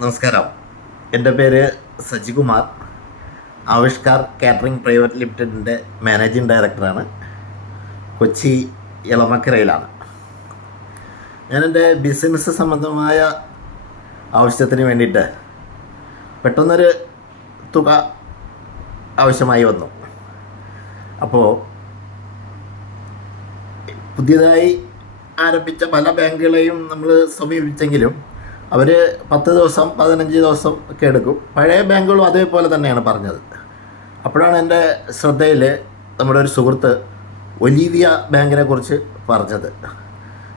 നമസ്കാരം. എൻ്റെ പേര് Sajikumar. Aavishkar catering private ലിമിറ്റഡിൻ്റെ managing ഡയറക്ടറാണ്. കൊച്ചി എളമക്കരയിലാണ്. ഞാനെൻ്റെ ബിസിനസ് സംബന്ധമായ ആവശ്യത്തിന് വേണ്ടിയിട്ട് പെട്ടെന്നൊരു തുക ആവശ്യമായി വന്നു. അപ്പോൾ പുതിയതായി ആരംഭിച്ച പല ബാങ്കുകളെയും നമ്മൾ സമീപിച്ചെങ്കിലും അവർ 10 ദിവസം 15 ദിവസം ഒക്കെ എടുക്കും. പഴയ ബാങ്കുകളും അതേപോലെ തന്നെയാണ് പറഞ്ഞത്. അപ്പോഴാണ് എൻ്റെ ശ്രദ്ധയിൽ നമ്മുടെ ഒരു സുഹൃത്ത് ഒലീവിയ ബാങ്കിനെ കുറിച്ച് പറഞ്ഞത്.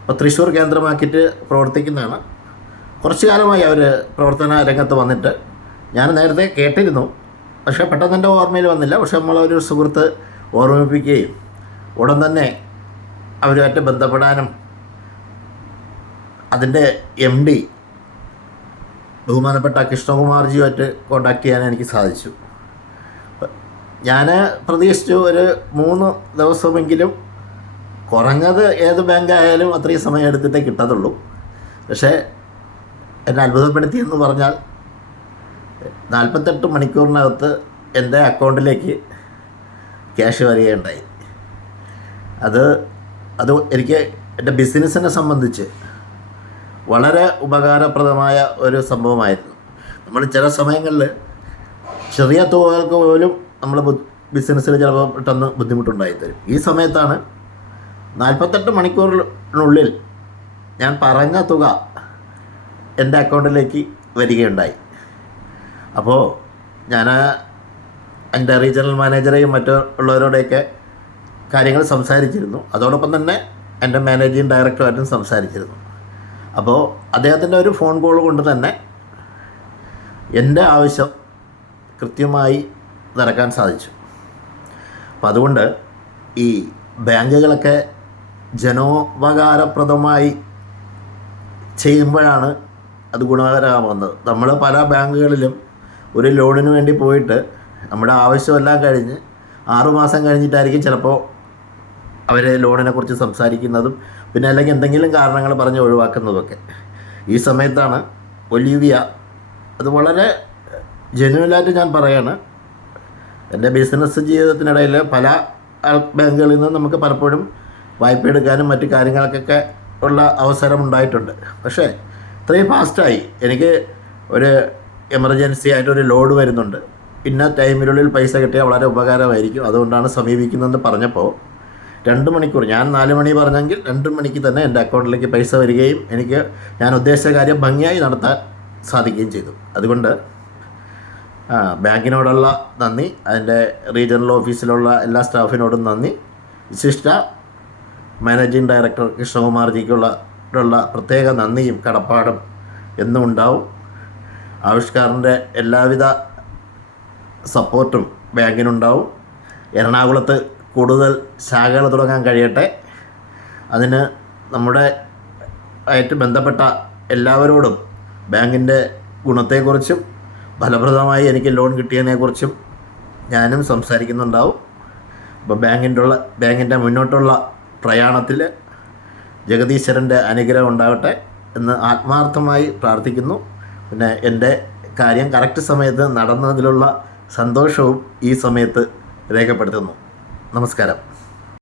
അപ്പോൾ തൃശ്ശൂർ കേന്ദ്രമാക്കിയിട്ട് പ്രവർത്തിക്കുന്നതാണ്. കുറച്ചു കാലമായി അവർ പ്രവർത്തന രംഗത്ത് വന്നിട്ട് ഞാൻ നേരത്തെ കേട്ടിരുന്നു, പക്ഷേ പെട്ടെന്ന് എൻ്റെ ഓർമ്മയിൽ വന്നില്ല. പക്ഷേ നമ്മളൊരു സുഹൃത്ത് ഓർമ്മിപ്പിക്കുകയും ഉടൻ തന്നെ അവരുമായിട്ട് ബന്ധപ്പെടാനും അതിൻ്റെ MD ബഹുമാനപ്പെട്ട കൃഷ്ണകുമാർജിയുമായിട്ട് കോൺടാക്ട് ചെയ്യാൻ എനിക്ക് സാധിച്ചു. ഞാൻ പ്രതീക്ഷിച്ചു ഒരു 3 ദിവസമെങ്കിലും കുറഞ്ഞത് ഏത് ബാങ്കായാലും അത്രയും സമയം എടുത്തിട്ടേ കിട്ടത്തുള്ളൂ. പക്ഷേ എന്നെ അത്ഭുതപ്പെടുത്തിയെന്ന് പറഞ്ഞാൽ 48 മണിക്കൂറിനകത്ത് എൻ്റെ അക്കൗണ്ടിലേക്ക് ക്യാഷ് വരികയുണ്ടായി. അത് എനിക്ക് എൻ്റെ ബിസിനസ്സിനെ സംബന്ധിച്ച് വളരെ ഉപകാരപ്രദമായ ഒരു സംഭവമായിരുന്നു. നമ്മൾ ചില സമയങ്ങളിൽ ചെറിയ തുകകൾക്ക് പോലും നമ്മൾ ബിസിനസ്സിൽ ചിലപ്പോൾ പെട്ടെന്ന് ബുദ്ധിമുട്ടുണ്ടായി തരും. ഈ സമയത്താണ് 48 മണിക്കൂറിനുള്ളിൽ ഞാൻ പറഞ്ഞ തുക എൻ്റെ അക്കൗണ്ടിലേക്ക് വരികയുണ്ടായി. അപ്പോൾ ഞാൻ എൻ്റെ റീജിയണൽ മാനേജറെയും മറ്റുള്ളവരോടെയൊക്കെ കാര്യങ്ങൾ സംസാരിച്ചിരുന്നു. അതോടൊപ്പം തന്നെ എൻ്റെ മാനേജിങ് ഡയറക്ടറുമായിട്ടും സംസാരിച്ചിരുന്നു. അപ്പോൾ അദ്ദേഹത്തിൻ്റെ ഒരു ഫോൺ കോൾ കൊണ്ട് തന്നെ എൻ്റെ ആവശ്യം കൃത്യമായി നടക്കാൻ സാധിച്ചു. അപ്പം അതുകൊണ്ട് ഈ ബാങ്കുകളൊക്കെ ജനോപകാരപ്രദമായി ചെയ്യുമ്പോഴാണ് അത് ഗുണകരമാകുന്നത്. നമ്മൾ പല ബാങ്കുകളിലും ഒരു ലോണിന് വേണ്ടി പോയിട്ട് നമ്മുടെ ആവശ്യമെല്ലാം കഴിഞ്ഞ് 6 മാസം കഴിഞ്ഞിട്ടായിരിക്കും ചിലപ്പോൾ അവർ ലോണിനെക്കുറിച്ച് സംസാരിക്കുന്നതും പിന്നെ അല്ലെങ്കിൽ എന്തെങ്കിലും കാരണങ്ങൾ പറഞ്ഞ് ഒഴിവാക്കുന്നതൊക്കെ. ഈ സമയത്താണ് ഒലീവിയ അത് വളരെ ജെന്യുവനായിട്ട് ഞാൻ പറയാണ്, എൻ്റെ ബിസിനസ് ജീവിതത്തിനിടയിൽ പല ബാങ്കുകളിൽ നിന്ന് നമുക്ക് പലപ്പോഴും വായ്പ എടുക്കാനും മറ്റു കാര്യങ്ങൾക്കൊക്കെ ഉള്ള അവസരം ഉണ്ടായിട്ടുണ്ട്. പക്ഷേ ഇത്രയും ഫാസ്റ്റായി എനിക്ക് ഒരു എമർജൻസി ആയിട്ടൊരു ലോഡ് വരുന്നുണ്ട്, പിന്നെ ടൈമിനുള്ളിൽ പൈസ കിട്ടിയാൽ വളരെ ഉപകാരമായിരിക്കും, അതുകൊണ്ടാണ് സമീപിക്കുന്നതെന്ന് പറഞ്ഞപ്പോൾ 2 മണിക്കൂർ, ഞാൻ 4 മണി പറഞ്ഞെങ്കിൽ 2 മണിക്ക് തന്നെ എൻ്റെ അക്കൗണ്ടിലേക്ക് പൈസ വരികയും എനിക്ക് ഞാൻ ഉദ്ദേശിച്ച കാര്യം ഭംഗിയായി നടത്താൻ സാധിക്കുകയും ചെയ്തു. അതുകൊണ്ട് ബാങ്കിനോടുള്ള നന്ദി, അതിൻ്റെ റീജിയണൽ ഓഫീസിലുള്ള എല്ലാ സ്റ്റാഫിനോടും നന്ദി, വിശിഷ്ട മാനേജിംഗ് ഡയറക്ടർ കൃഷ്ണകുമാർജിക്കുള്ള പ്രത്യേക നന്ദിയും കടപ്പാടും എന്നും ഉണ്ടാവും. ആവിഷ്കാറിൻ്റെ എല്ലാവിധ സപ്പോർട്ടും ബാങ്കിനുണ്ടാവും. എറണാകുളത്ത് കൂടുതൽ ശാഖകൾ തുടങ്ങാൻ കഴിയട്ടെ. അതിന് നമ്മുടെ ആയിട്ട് ബന്ധപ്പെട്ട എല്ലാവരോടും ബാങ്കിൻ്റെ ഗുണത്തെക്കുറിച്ചും ഫലപ്രദമായി എനിക്ക് ലോൺ കിട്ടിയതിനെക്കുറിച്ചും ഞാനും സംസാരിക്കുന്നുണ്ടാവും. അപ്പോൾ ബാങ്കിൻ്റെ മുന്നോട്ടുള്ള പ്രയാണത്തിൽ ജഗദീശ്വരൻ്റെ അനുഗ്രഹം ഉണ്ടാകട്ടെ എന്ന് ആത്മാർത്ഥമായി പ്രാർത്ഥിക്കുന്നു. പിന്നെ എൻ്റെ കാര്യം കറക്റ്റ് സമയത്ത് നടന്നതിലുള്ള സന്തോഷവും ഈ സമയത്ത് രേഖപ്പെടുത്തുന്നു. നമസ്കാരം.